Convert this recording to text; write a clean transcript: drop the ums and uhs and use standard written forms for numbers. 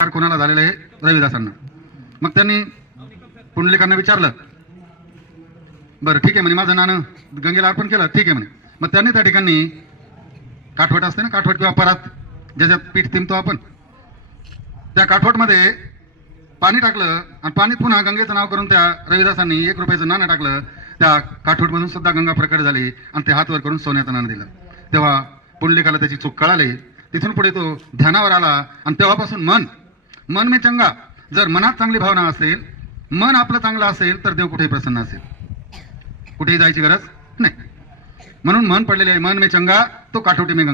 कोणाला झालेलं आहे? रविदासांना. मग त्यांनी पुंडलिकांना विचारलं, बरं ठीक आहे म्हणे, माझं नाणं गंगेला अर्पण केलं, ठीक आहे म्हणे. मग त्यांनी त्या ठिकाणी काठवट असते ना, काठवट किंवा परात ज्याच्यात पीठ तिंबतो आपण, त्या काठवटमध्ये पाणी टाकलं आणि पाणीत पुन्हा गंगेचं नाव करून त्या रविदासांनी 1 रुपयाचं नाणं टाकलं. त्या काठवटमधून सुद्धा गंगा प्रकट झाली आणि ते हात वर करून सोन्याचं नाणं दिलं. तेव्हा पुंडलिकाला त्याची चूक कळाली. तिथून पुढे तो ध्यानावर आला आणि तेव्हापासून मन में चंगा, जर मनात चांगली भावना असेल, मन आपलं चांगलं असेल, तर देव कुठेही प्रसन्न असेल, कुठेही जायची गरज नाही. म्हणून मन पडलेले आहे, मन में चंगा तो काठोटी में गंगा.